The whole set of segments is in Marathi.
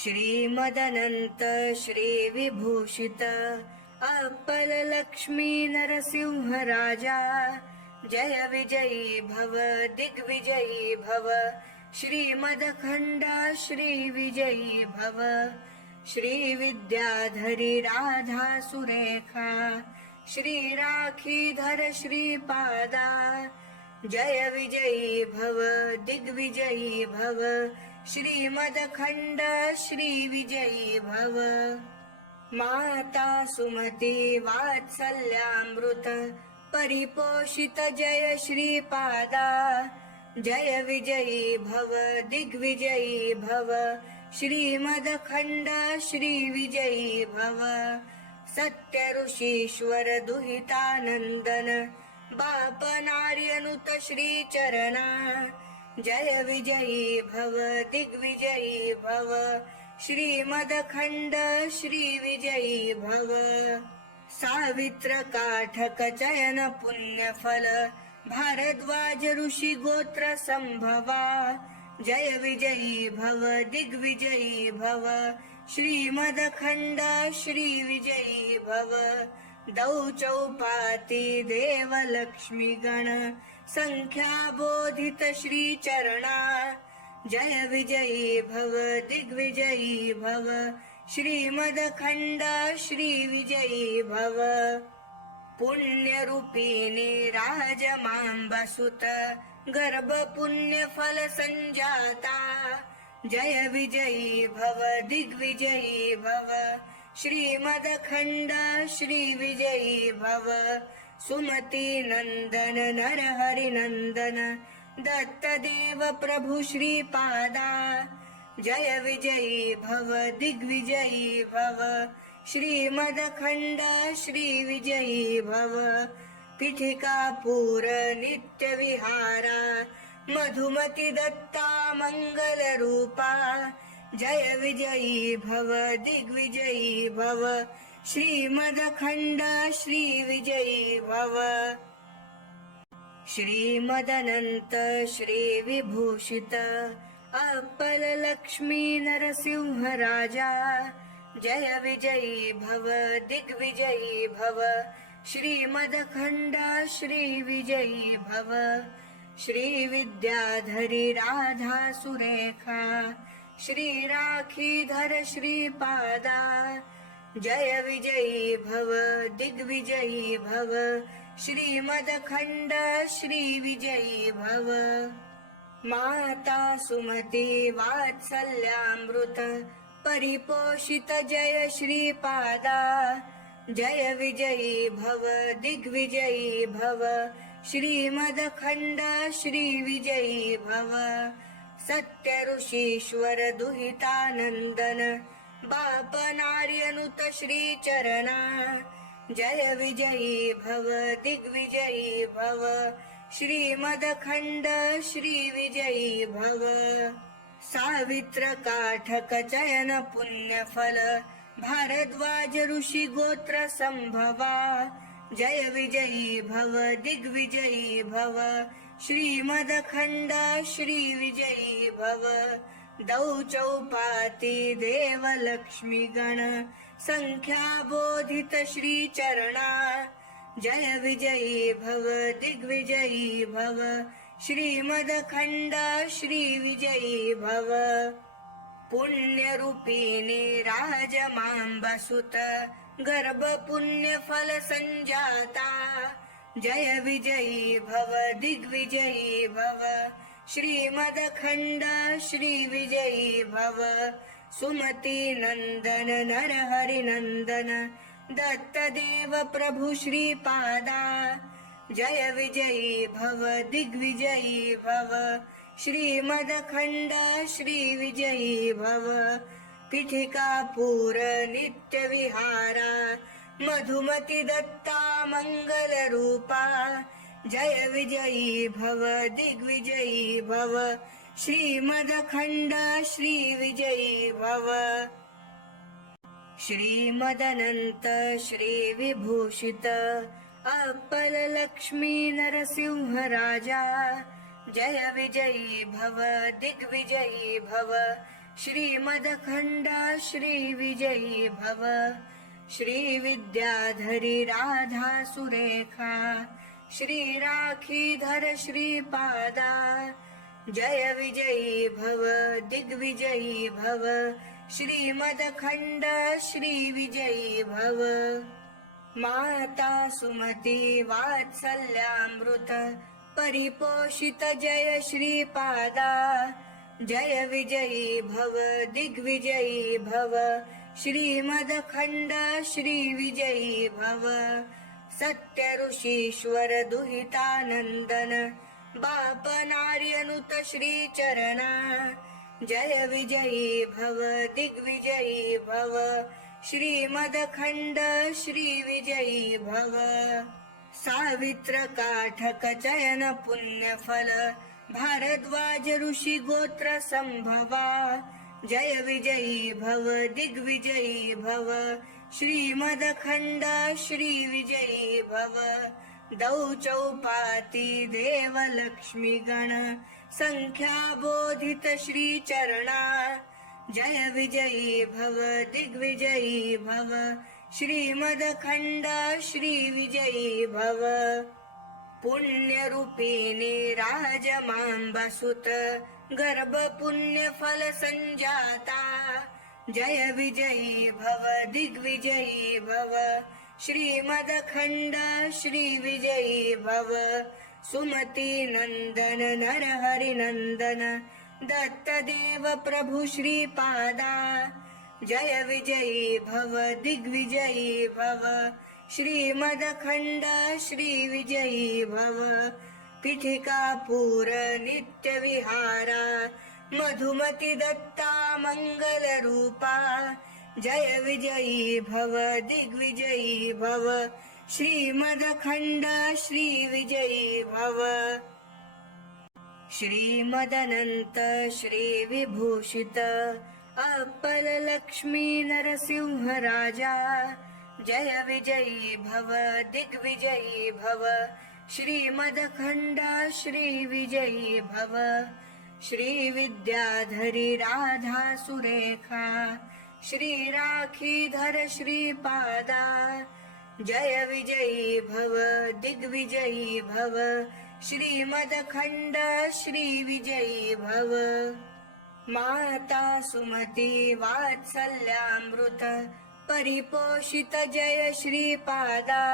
श्रीमदनन्त श्रीविभूषित लक्ष्मी नरसिंह राजा जय विजयी भव दिग्विजयी भव श्रीमदखण्ड श्रीविजयी भव श्रीविद्याधरि राधा सुरेखा श्रीराखीधर श्रीपादा जय विजयी भव दिग्विजयी भव श्रीमदखण्ड श्रीविजयी भव माता सुमती वात्सल्यामृत। परिपोषित जय श्रीपादा। जय विजयी भव दिग्विजयी भव श्रीमदखण्ड श्रीविजयी भव सत्य ऋषीश्वर दुहितानन्दन। बापनार्यनुत श्रीचरणा। जय विजयी भव दिग्विजयी भव। श्रीमदखण्ड श्रीविजयी भव। सावित्र काठक चयन पुण्यफल भारद्वाज ऋषि गोत्र सम्भवा जय विजयी भव दिग्विजयी भव। श्रीमदखण्ड श्रीविजयी भव। दौ चौपाती देवलक्ष्मी संख्याबोधित श्रीचरणा। जय विजयी भव दिग्विजयी भव। श्रीमदखण्ड श्रीविजयी भव। पुण्यरूपिणी राजमाम्बसुत फल संजाता। जय विजयी भव दिग्विजयी भव। श्रीमदखण्ड श्रीविजयी भव। सुमती नन्दन नरहरिनन्दन दत्तदेव प्रभु श्रीपादा। जय विजयी भव दिग्विजयी भव श्रीमदखण्ड श्रीविजयी भव। पीठिकापूर नित्यविहारा मधुमति दत्ता मङ्गलरूपा जय विजयी भव दिग्विजयी भव श्रीमदखण्ड श्रीविजयी भव श्रीमदनन्त श्रीविभूषित। लक्ष्मी नरसिंह राजा जय विजयी भव दिग्विजयी भव श्रीमदखण्ड श्रीविजयी भव श्रीविद्याधरी राधा सुरेखा। श्रीराखीधर श्रीपादा। जय विजयी भव दिग्विजयी भव श्रीमदखण्ड श्रीविजयी भव। माता सुमती वात्सल्यामृत परिपोषित जय श्रीपादा। जय विजयी भव दिग्विजयी भव श्रीमदखण्ड श्रीविजयी भव। सत्य बाप नार्यनुत बापनार्यनुत श्रीचरणा जय विजयी भव दिग्विजयी भव। श्रीमदखण्ड श्रीविजयी भव। सावित्र काठक चयन पुण्यफल भारद्वाज ऋषि गोत्र संभवा। जय विजयी भव दिग्विजयी भव। श्रीमदखण्ड श्रीविजयी भव। दौ चौपाती देवलक्ष्मी गण सङ्ख्याबोधित श्रीचरणा। जय विजयी भव दिग्विजयी भव। श्रीमदखण्ड श्रीविजयी भव। पुण्यरूपिणी राजमाम्बसुत गर्भपुण्यफल सञ्जाता जय विजयी भव दिग्विजयी भव। श्रीमदखण्ड श्रीविजयी भव। सुमती नन्दन नरहरिनन्दन दत्तदेव प्रभु श्रीपादा। जय विजयी भव दिग्विजयी भव। श्रीमदखण्ड श्रीविजयी भव। पीठिकापूर नित्यविहारा। मधुमती दत्ता मङ्गलरूपा जय विजयी भव दिग्विजयी भव। श्रीमदखण्ड श्रीविजयी भव। श्रीमदनन्त श्रीविभूषित। लक्ष्मी नरसिंह राजा जय विजयी भव दिग्विजयी भव। श्रीमदखण्ड श्रीविजयी भव। श्रीविद्याधरी राधा सुरेखा श्रीराखीधर श्रीपादा। जय विजयी भव दिग्विजयी भव। श्रीमदखण्ड श्रीविजयी भव। माता सुमती वात्सल्यामृत। परिपोषित जय श्रीपादा। जय विजयी भव दिग्विजयी भव। श्रीमदखण्ड श्रीविजयी भव। सत्य ऋषीश्वर दुहितानन्दन बाप नार्यनुत श्रीचरणा। जय विजयी भव दिग्विजयी भव श्रीमदखण्ड श्रीविजयी भव। सावित्र काठक चयन पुण्यफल भारद्वाज ऋषी गोत्र संभवा। जय विजयी भव दिग्विजयी भव श्रीमदखण्ड श्रीविजयी भव दौ चौपाती देव लक्ष्मी गण संख्याबोधित श्रीचरणा। जय विजयी भव दिग्विजयी भव श्रीमदखण्ड श्रीविजयी भव पुण्यरूपिणी राजमाम्बसुत गर्भपुण्यफलसञ्जाता जय विजयी भव दिग्विजयी भव। श्रीमदखण्ड श्रीविजयी भव। सुमती नन्दन नरहरिनन्दन दत्तदेव प्रभु श्रीपादा। जय विजयी भव दिग्विजयी भव। श्रीमदखण्ड श्रीविजयी भव। पीठिकापूर नित्यविहारा। मधुमती दत्ता मङ्गलरूपा जय विजयी भव दिग्विजयी भव। श्रीमदखण्ड श्रीविजयी भव। श्रीमदनन्त श्रीविभूषित। लक्ष्मी नरसिंह राजा जय विजयी भव दिग्विजयी भव। श्रीमदखण्ड श्रीविजयी भव। श्रीविद्याधरी राधा सुरेखा श्रीराखीधर श्रीपादा जय विजयी भव दिग्विजयी भव श्रीमदखण्ड श्रीविजयी भव। माता सुमती वात्सल्यामृत परिपोषित जय श्रीपादा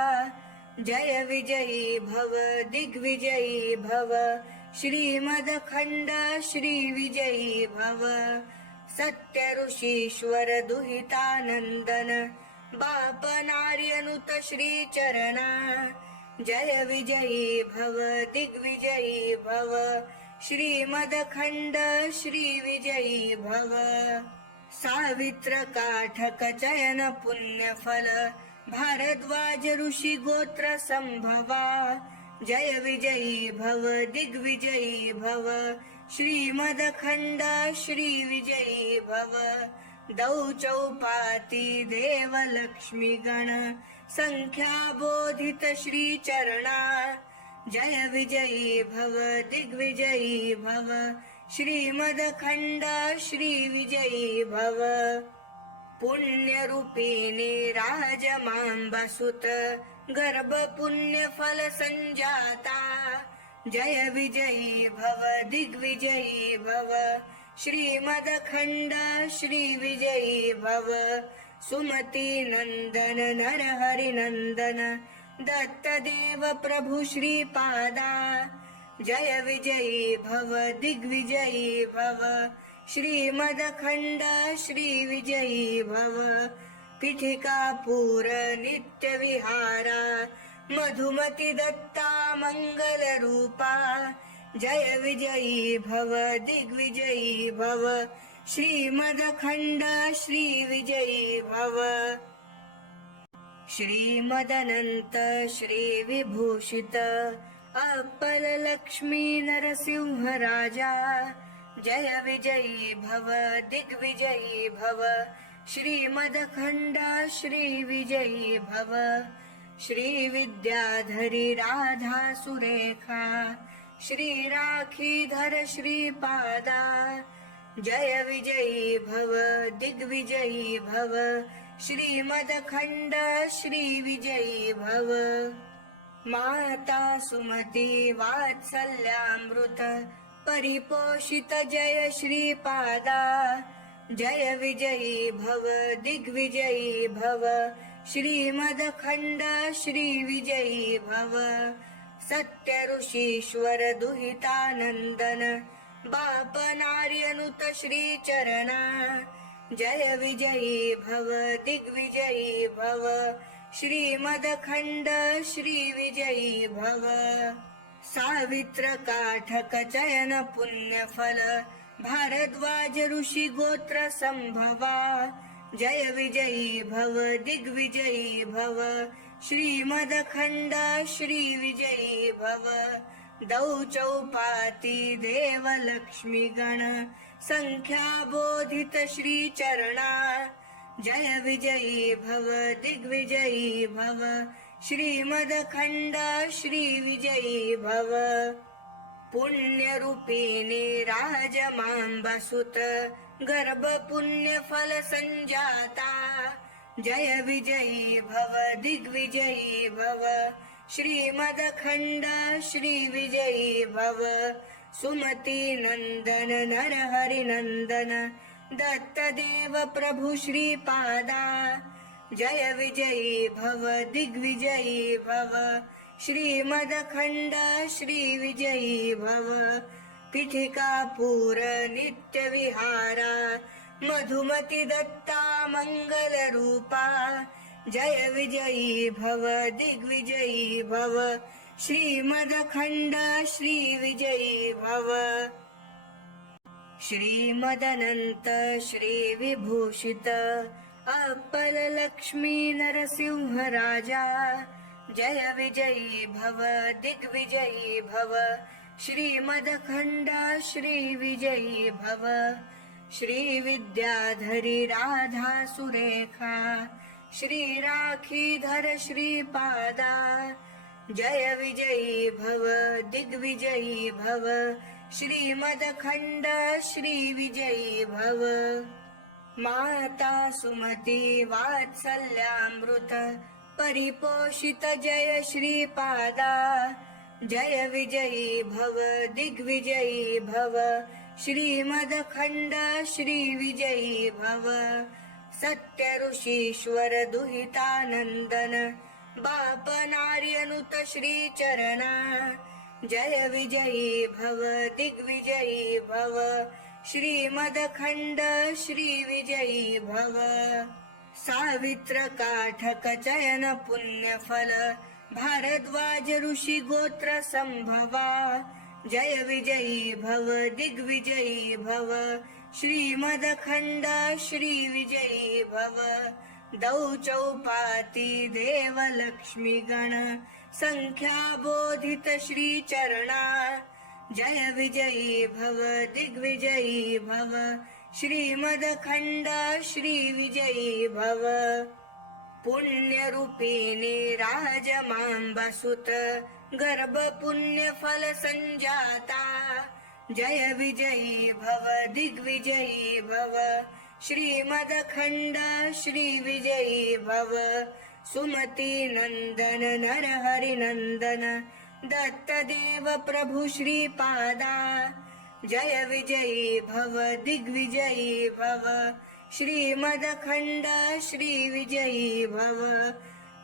जय विजयी भव दिग्विजयी भव। श्रीमदखण्ड श्रीविजयी भव सत्य ऋषीश्वर दुहितानन्दन बाप नार्यनुत श्रीचरणा जय विजयी भव दिग्विजयी भव श्रीमदखण्ड श्रीविजयी भव सावित्र काठक चयन पुण्यफल भारद्वाज ऋषी गोत्र संभवा जय विजयी भव दिग्विजयी भव श्रीमदखण्ड श्रीविजयी भव। दौ चौपाती देव लक्ष्मी गण संख्याबोधित श्रीचरणा। जय विजयी भव दिग्विजयी भव श्रीमदखण्ड श्रीविजयी भव। पुण्यरूपिणी राजमाम्बसुत गर्भपुण्यफल संजाता। जय विजयी भव दिग्विजयी भव। श्रीमदखण्ड श्रीविजयी भव। सुमती नन्दन नरहरिनन्दन दत्तदेव प्रभु श्रीपादा। जय विजयी भव दिग्विजयी भव। श्रीमदखण्ड श्रीविजयी भव। पीठिकापूर नित्यविहारा मधुमती दत्ता मङ्गलरूपा जय विजयी भव दिग्विजयी भव श्रीमदखण्ड श्रीविजयी भव श्रीमदनन्त श्रीविभूषित लक्ष्मी नरसिंह राजा जय विजयी भव दिग्विजयी भव श्रीमदखण्ड श्रीविजयी भव श्रीविद्याधरि राधा सुरेखा श्रीराखीधर श्रीपादा जय विजयी भव दिग्विजयी भव श्रीमदखण्ड श्रीविजयी भव माता सुमती वात्सल्यामृत परिपोषित जय श्रीपादा जय विजयी भव दिग्विजयी भव श्रीमदखण्ड श्रीविजयी भव। सत्य ऋषीश्वर दुहितानन्दन बाप नार्यनुत श्रीचरणा। जय विजयी भव दिग्विजयी भव श्रीमदखण्ड श्रीविजयी भव। सावित्र काठक चयन पुण्यफल भारद्वाज ऋषि गोत्र संभवा। जय विजयी भव दिग्विजयी भव। श्रीमदखण्ड श्रीविजयी भव। दौ चौपाती देव लक्ष्मी गण संख्या बोधित श्रीचरणा। जय विजयी भव दिग्विजयी भव। श्रीमदखण्ड श्रीविजयी भव। पुण्यरूपिणी राजमाम्बसुत गर्भ पुण्यफल सञ्जाता जय विजयी भव दिग्विजयी भव। श्रीमदखण्ड श्रीविजयी भव। सुमती नन्दन नरहरिनन्दन दत्तदेव प्रभु श्रीपादा। जय विजयी भव दिग्विजयी भव। श्रीमदखण्ड श्रीविजयी भव। पीठिकापूर नित्यविहारा मधुमति दत्ता मङ्गलरूपा जय विजयी भव दिग्विजयी भव। श्रीमदखण्ड श्रीविजयी भव। श्रीमदनन्त श्रीविभूषित। अप्पल नरसिंह राजा। जय विजयी भव दिग्विजयी भव श्रीमदखण्ड श्रीविजयी भव श्रीविद्याधरि राधा सुरेखा श्रीराखीधर श्रीपादा जय विजयी भव दिग्विजयी भव श्रीमदखण्ड श्रीविजयी भव। माता सुमती वात्सल्यामृत परिपोषित जय श्रीपादा। जय विजयी भव दिग्विजयी भव। श्रीमदखण्ड श्रीविजयी भव। सत्य ऋषीश्वर दुहितानन्दन। बाप नार्यनुत श्रीचरणा। जय विजयी भव दिग्विजयी भव। श्रीमदखण्ड श्रीविजयी भव। सावित्र काठक चयन पुण्यफल भारद्वाज ऋषि गोत्र संभवा। जय विजयी भव दिग्विजयी भव। श्रीमदखण्ड श्रीविजयी भव। दौ चौपाती देव लक्ष्मी गण संख्या बोधित श्रीचरणा। जय विजयी भव दिग्विजयी भव। श्रीमदखण्ड श्रीविजयी भव पुण्यरूपिणी राजमाम्बसुत गर्भपुण्यफलसञ्जाता सञ्जाता जय विजयी भव दिग्विजयी भव श्रीमदखण्ड श्रीविजयी भव सुमती नन्दन नरहरिनन्दन दत्तदेव प्रभु श्रीपादा। जय विजयी भव दिग्विजयी भव। श्रीमदखण्ड श्रीविजयी भव।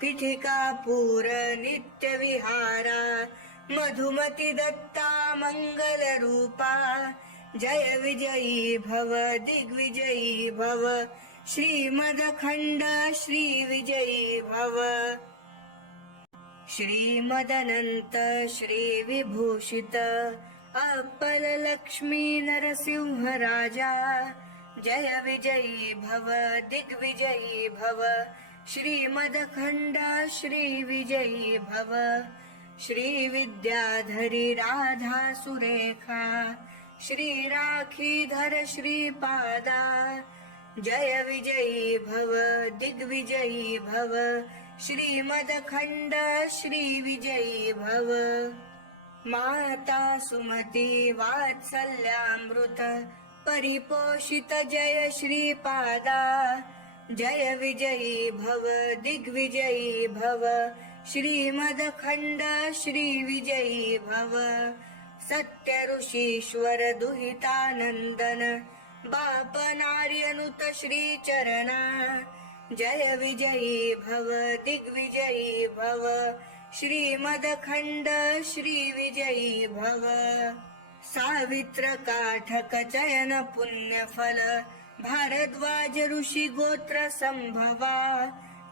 पीठिकापूर नित्यविहारा। मधुमति दत्ता मङ्गलरूपा जय विजयी भव दिग्विजयी भव। श्रीमदखण्ड श्रीविजयी भव। श्रीमदनन्त श्रीविभूषित। अप्पल लक्ष्मी नरसिंह राजा। जय विजयी भव दिग्विजयी भव। श्रीमदखण्ड श्रीविजयी भव। श्रीविद्याधरि राधा सुरेखा। श्रीराखीधर श्रीपादा। जय विजयी भव दिग्विजयी भव। श्रीमदखण्ड श्रीविजयी भव। माता सुमती वात्सल्यामृत परिपोषित जय श्रीपादा। जय विजयी भव दिग्विजयी भव श्रीमदखण्ड श्रीविजयी भव। सत्य ऋषीश्वर दुहितानन्दन श्री श्रीचरणा जय विजयी भव दिग्विजयी भव श्रीमदखण्ड श्रीविजयी भव। सावित्र काठक चयन पुण्यफल भारद्वाज ऋषी गोत्र संभवा।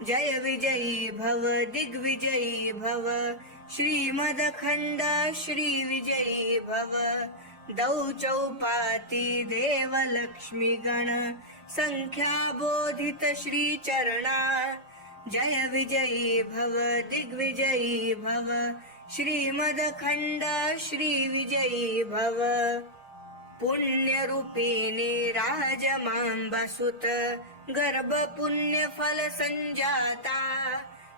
जय विजयी भव दिग्विजयी भव। श्रीमदखण्ड श्रीविजयी भव। दौ चौपाती देव लक्ष्मी गण श्रीचरणा। जय विजयी भव दिग्विजयी भव श्रीमदखण्ड श्रीविजयी भव। पुण्यरूपिणी राजमाम्बसुत गर्भ पुण्यफल सञ्जाता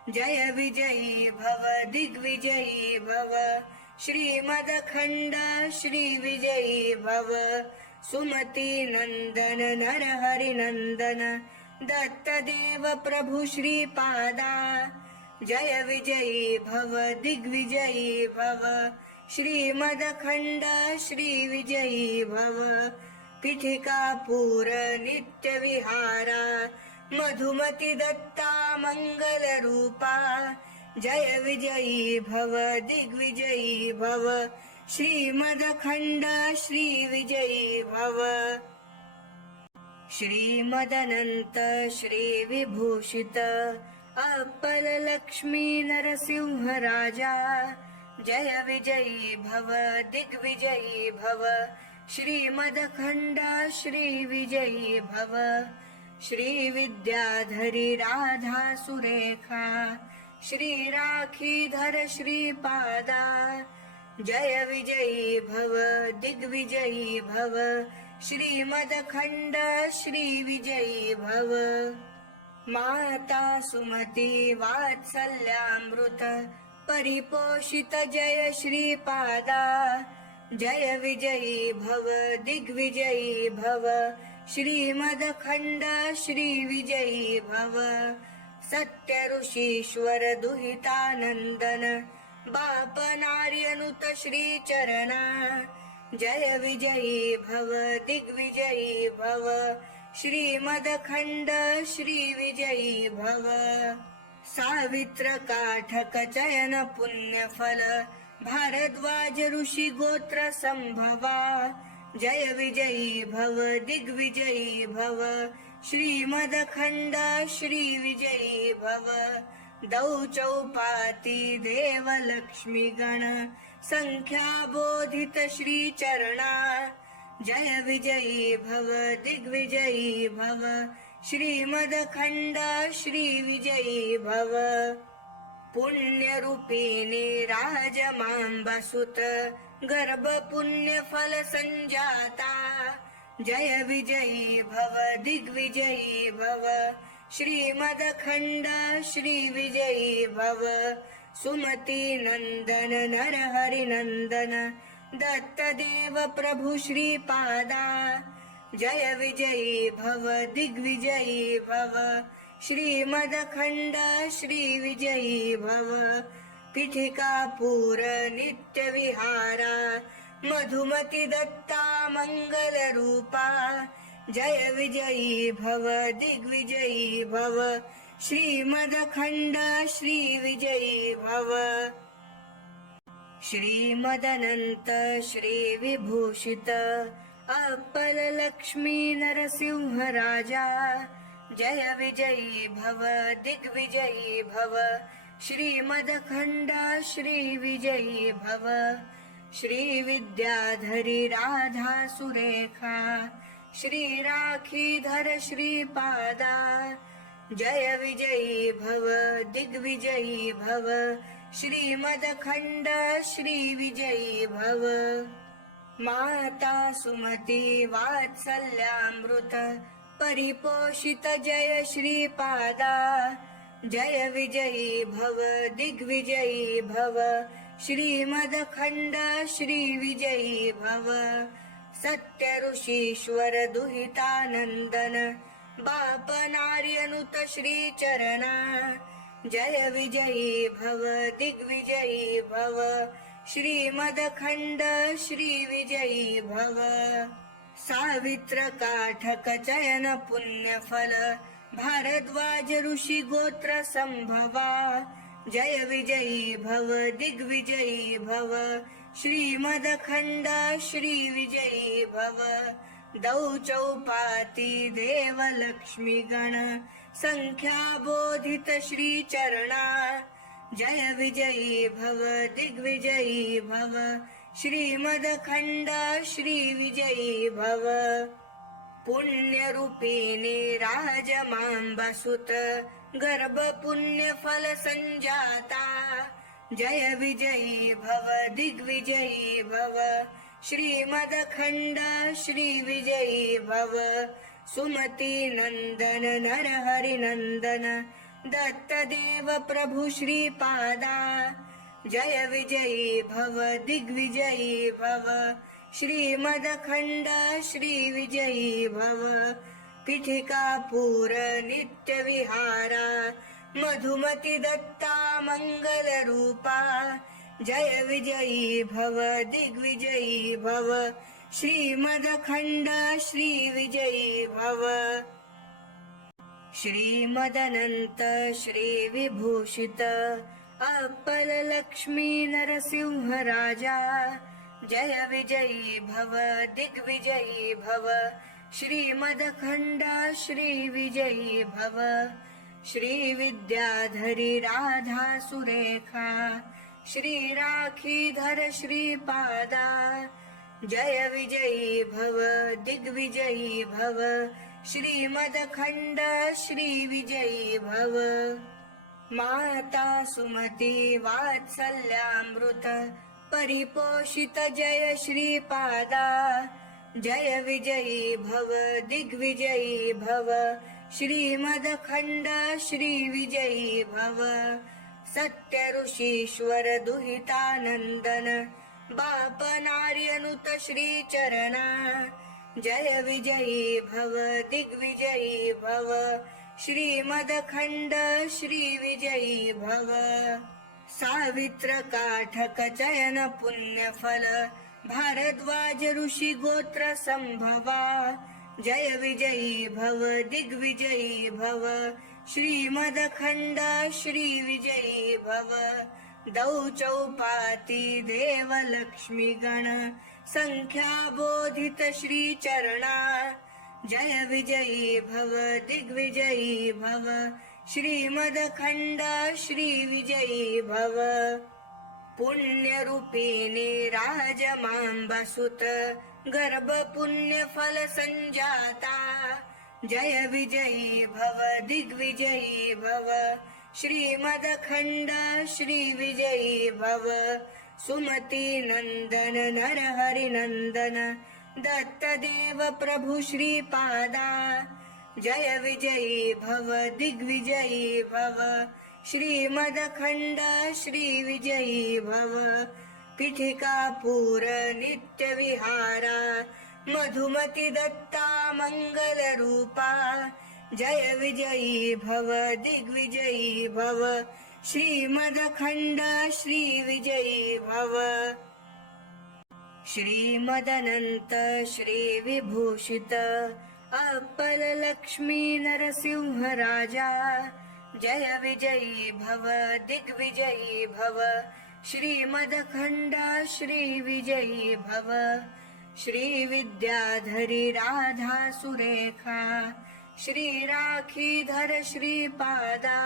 जय विजयी भव दिग्विजयी भव श्रीमदखण्ड श्रीविजयी भव। सुमती नन्दन नरहरिनन्दन दत्तदेव प्रभु श्रीपादा। जय विजयी भव दिग्विजयी भव। श्रीमदखण्ड श्रीविजयी भव। पीठिकापूर नित्यविहारा। मधुमती दत्ता मङ्गलरूपा जय विजयी भव दिग्विजयी भव। श्रीमदखण्ड श्रीविजयी भव। श्रीमदनन्त श्रीविभूषित लक्ष्मी नरसिंह राजा जय विजयी भव दिग्विजयी भव श्रीमदखण्ड श्रीविजयी भव श्रीविद्याधरि राधा सुरेखा श्रीराखीधर श्रीपादा जय विजयी भव दिग्विजयी भव श्रीमदखण्ड श्रीविजयी भव माता सुमती वात्सल्यामृत। परिपोषित जय श्रीपादा। जय विजयी भव दिग्विजयी भव श्रीमदखण्ड श्रीविजयी भव सत्य ऋषीश्वर दुहितानन्दन। बापनार्यनुत श्रीचरणा। जय विजयी भव दिग्विजयी भव। श्रीमदखण्ड श्रीविजयी भव। सावित्र काठक चयन पुण्यफल भारद्वाज ऋषि गोत्र सम्भवा जय विजयी भव दिग्विजयी भव। श्रीमदखण्ड श्रीविजयी भव। दौ चौपाती देव लक्ष्मी गण संख्याबोधित श्रीचरणा। जय विजयी भव दिग्विजयी भव। श्रीमदखण्ड श्रीविजयी भव। पुण्यरूपिणी राजमाम्बसुत गर्भ पुण्यफल संजाता। जय विजयी भव दिग्विजयी भव। श्रीमदखण्ड श्रीविजयी भव। सुमती नन्दन नरहरिनन्दन दत्तदेव प्रभु श्रीपादा। जय विजयी भव दिग्विजयी भव श्रीमदखण्ड श्रीविजयी भव। पीठिकापूर नित्यविहारा मधुमति दत्ता मङ्गलरूपा जय विजयी भव दिग्विजयी भव श्रीमदखण्ड श्रीविजयी भव श्रीमदनन्त श्रीविभूषित। लक्ष्मी नरसिंह राजा जय विजयी भव दिग्विजयी भव श्रीमदखण्ड श्रीविजयी भव श्रीविद्याधरी राधा सुरेखा। श्रीराखीधर श्रीपादा। जय विजयी भव दिग्विजयी भव श्रीमदखण्ड श्रीविजयी भव। माता सुमती वात्सल्यामृत परिपोषित जय श्रीपादा। जय विजयी भव दिग्विजयी भव श्रीमदखण्ड श्रीविजयी भव। सत्य ऋषीश्वर दुहितानंदन बाप नार्यनुत श्री चरणा जय विजयी भव दिग्विजयी भव। श्रीमदखण्ड श्री विजयी भव। सावित्र काठक चयन पुण्यफल। भारद्वाज ऋषि गोत्र संभवा। जय विजयी भव दिग्विजयी भव। श्रीमदखण्ड श्री विजयी भव। दौ चौपाती देव लक्ष्मी गण संख्या बोधित श्री चरणा जय विजयी भव दिग्विजयी भव। श्रीमदखण्ड श्री विजयी भव। पुण्यरूपिणी राजमाम्बसुत गर्भ पुण्यफल सञ्जाता जय विजयी भव दिग्विजयी भव। श्रीमदखण्ड श्री विजयी भव सुमती नन्दन। नरहरिनन्दन दत्तदेव प्रभु श्रीपादा। जय विजयी भव दिग्विजयी भव श्रीमदखण्ड श्री विजयी भव पीठिकापूर नित्यविहारा मधुमती दत्ता मङ्गलरूपा जय विजयी भव दिग्विजयी भव श्रीमदखण्ड श्रीविजयी भव। श्रीमदनन्त श्रीविभूषित अप्पल नरसिंह राजा जय विजयी भव दिग्विजयी भव श्रीमदखण्ड श्रीविजयी भव। श्रीविद्याधरी राधा सुरेखा श्रीराखीधर श्रीपादा। जय विजयी भव दिग्विजयी भव। श्रीमदखण्ड श्री विजयी भव। माता सुमती वात्सल्यामृत परिपोषित जय श्रीपादा। जय विजयी भव दिग्विजयी भव। श्रीमदखण्ड श्री विजयी भव। सत्य ऋषीश्वर दुहितानन्दन बाप नार्यनुत श्री चरणा जय विजयी भव दिग्विजयी भव श्रीमदखण्ड श्री विजयी भव। सावित्र काठक चयन पुण्यफल भारद्वाज ऋषी गोत्र संभवा। जय विजयी भव दिग्विजयी भव श्रीमदखण्ड श्री विजयी भव दौ चौपाती देव लक्ष्मी गण संख्या बोधित श्री चरणा जय विजयी भव दिग्विजयी भव श्रीमदखण्ड श्री विजयी भव पुण्यरूपिणी राजमाम्बसुत गर्भ जय विजयी भव दिग्विजयी भव। श्रीमदखण्ड श्री विजयी भव। सुमती नन्दन नरहरिनन्दन दत्तदेव प्रभु श्रीपादा। जय विजयी भव दिग्विजयी भव। श्रीमदखण्ड श्री विजयी भव। पीठिकापूर नित्यविहारा। मधुमती दत्ता मङ्गलरूपा जय विजयी भव दिग्विजयी भव। श्रीमदखण्ड श्री विजयी भव। श्रीमदनन्त श्रीविभूषित। अप्पल लक्ष्मी नरसिंह राजा जय विजयी भव दिग्विजयी भव। श्रीमदखण्ड श्री विजयी भव। श्रीविद्याधरी राधा सुरेखा श्रीराखीधर श्रीपादा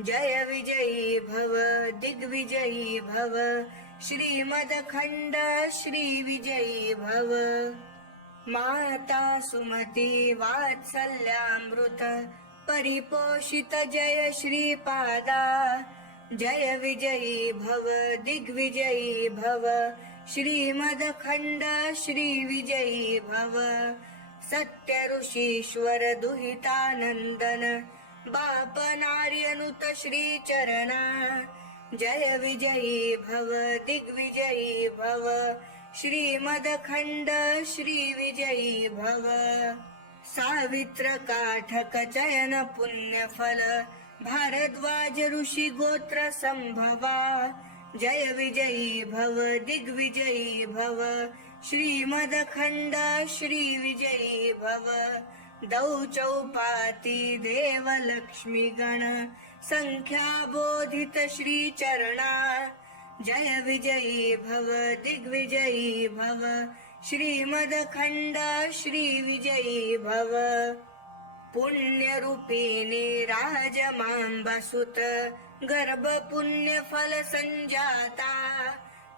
जय विजयी भव दिग्विजयी भव श्रीमदखण्ड श्री विजयी भव। माता सुमती वात्सल्यामृत परिपोषित जय श्रीपादा जय विजयी भव दिग्विजयी भव। श्रीमदखण्ड श्री विजयी भव। सत्य ऋषीश्वर दुहितानन्दन। बाप नार्यनुत श्री चरणा जय विजयी भव दिग्विजयी भव। श्रीमदखण्ड श्रीविजयी भव। सावित्र काठक चयन पुण्यफल। भारद्वाज ऋषी गोत्र संभवा। जय विजयी भव दिग्विजयी भव श्रीमदखण्ड श्रीविजयी भव। दौ चौपाती देव लक्ष्मी गण श्रीचरणा। जय विजयी भव दिग्विजयी भव श्रीमदखण्ड श्रीविजयी भव। पुण्यरूपिणी राजमाम्बसुत गर्भ पुण्यफल संजाता।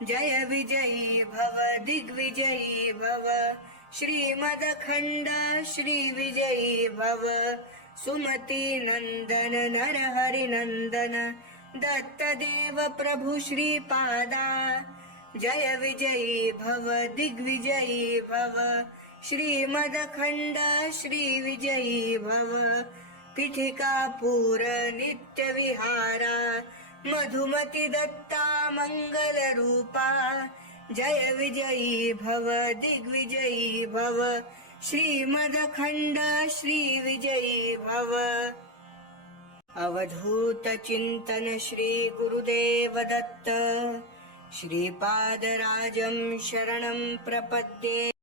जय विजयी भव दिग्विजयी भव। श्रीमदखण्ड श्रीविजयी भव। सुमती नन्दन नरहरि नन्दन। दत्तदेव प्रभु श्रीपादा। जय विजयी भव दिग्विजयी भव। श्रीमदखण्ड श्रीविजयी भव। पीठिकापूर नित्यविहारा मधुमती दत्ता मङ्गलरूपा जय विजयी भव दिग्विजयी भव श्रीमदखण्ड श्रीविजयी भव। अवधूत चिन्तन श्री गुरुदेव दत्त श्रीपादराजं शरणं प्रपद्ये।